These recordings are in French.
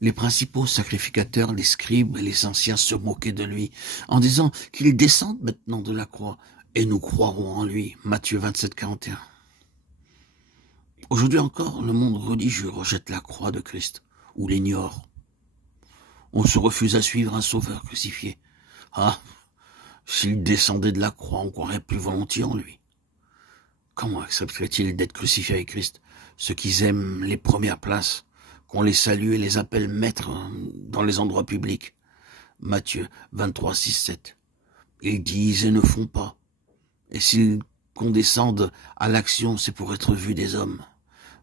Les principaux sacrificateurs, les scribes et les anciens se moquaient de lui, en disant qu'il descende maintenant de la croix, et nous croirons en lui. Matthieu 27, 41. Aujourd'hui encore, le monde religieux rejette la croix de Christ, ou l'ignore. On se refuse à suivre un sauveur crucifié. Ah, s'il descendait de la croix, on croirait plus volontiers en lui. Comment accepterait-il d'être crucifié avec Christ? Ceux qui aiment les premières places, qu'on les salue et les appelle maîtres dans les endroits publics. Matthieu 23, 6, 7. Ils disent et ne font pas. Et s'ils condescendent à l'action, c'est pour être vus des hommes.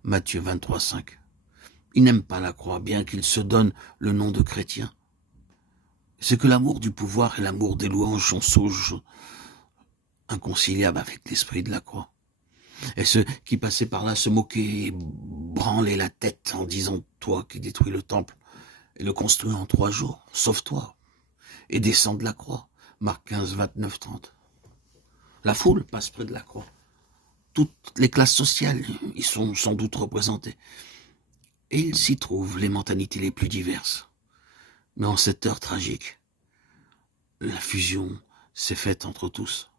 Matthieu 23, 5. Ils n'aiment pas la croix, bien qu'ils se donnent le nom de chrétiens. C'est que l'amour du pouvoir et l'amour des louanges sont sauges, inconciliables avec l'esprit de la croix. Et ceux qui passaient par là se moquaient et branlaient la tête en disant « Toi qui détruis le temple et le construis en 3 jours, sauve-toi et descends de la croix. » Marc 15, 29, 30. La foule passe près de la croix. Toutes les classes sociales y sont sans doute représentées. Et il s'y trouve les mentalités les plus diverses. Mais en cette heure tragique, la fusion s'est faite entre tous.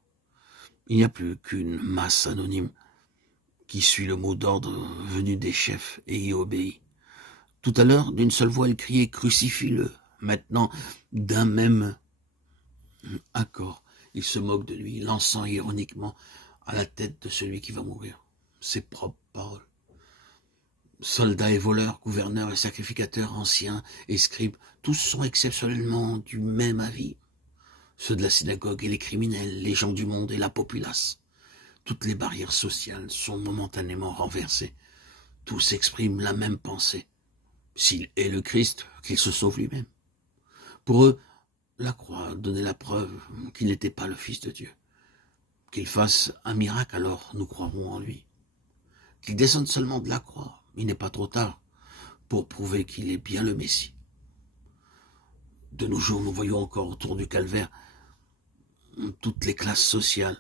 Il n'y a plus qu'une masse anonyme qui suit le mot d'ordre venu des chefs et y obéit. Tout à l'heure, d'une seule voix, elle criait « Crucifie-le ». Maintenant, d'un même accord, il se moque de lui, lançant ironiquement à la tête de celui qui va mourir ses propres paroles. Soldats et voleurs, gouverneurs et sacrificateurs, anciens et scribes, tous sont exceptionnellement du même avis. Ceux de la synagogue et les criminels, les gens du monde et la populace. Toutes les barrières sociales sont momentanément renversées. Tous expriment la même pensée. S'il est le Christ, qu'il se sauve lui-même. Pour eux, la croix donnait la preuve qu'il n'était pas le Fils de Dieu. Qu'il fasse un miracle, alors nous croirons en lui. Qu'il descende seulement de la croix, il n'est pas trop tard, pour prouver qu'il est bien le Messie. De nos jours, nous voyons encore autour du calvaire toutes les classes sociales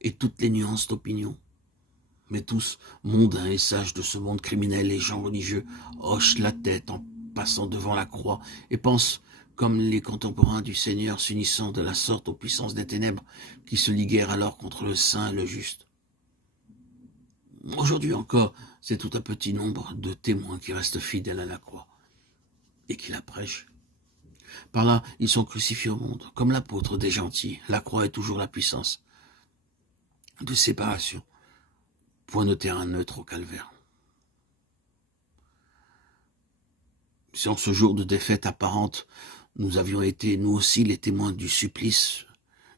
et toutes les nuances d'opinion. Mais tous, mondains et sages de ce monde criminel et gens religieux, hochent la tête en passant devant la croix et pensent, comme les contemporains du Seigneur s'unissant de la sorte aux puissances des ténèbres qui se liguèrent alors contre le saint et le juste. Aujourd'hui encore, c'est tout un petit nombre de témoins qui restent fidèles à la croix et qui la prêchent. Par là, ils sont crucifiés au monde, comme l'apôtre des gentils. La croix est toujours la puissance de séparation. Point de terrain neutre au calvaire. Si en ce jour de défaite apparente, nous avions été, nous aussi, les témoins du supplice,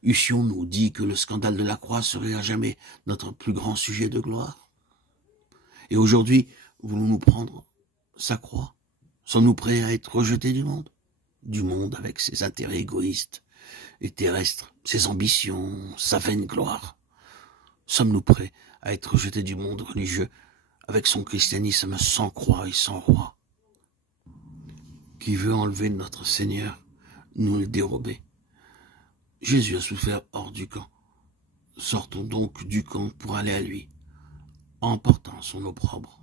eussions-nous dit que le scandale de la croix serait à jamais notre plus grand sujet de gloire? Et aujourd'hui, voulons-nous prendre sa croix? Sommes-nous prêts à être rejetés du monde? Du monde avec ses intérêts égoïstes et terrestres, ses ambitions, sa vaine gloire? Sommes-nous prêts à être rejetés du monde religieux avec son christianisme sans croix et sans roi? Qui veut enlever notre Seigneur, nous le dérober? Jésus a souffert hors du camp. Sortons donc du camp pour aller à lui, en portant son opprobre.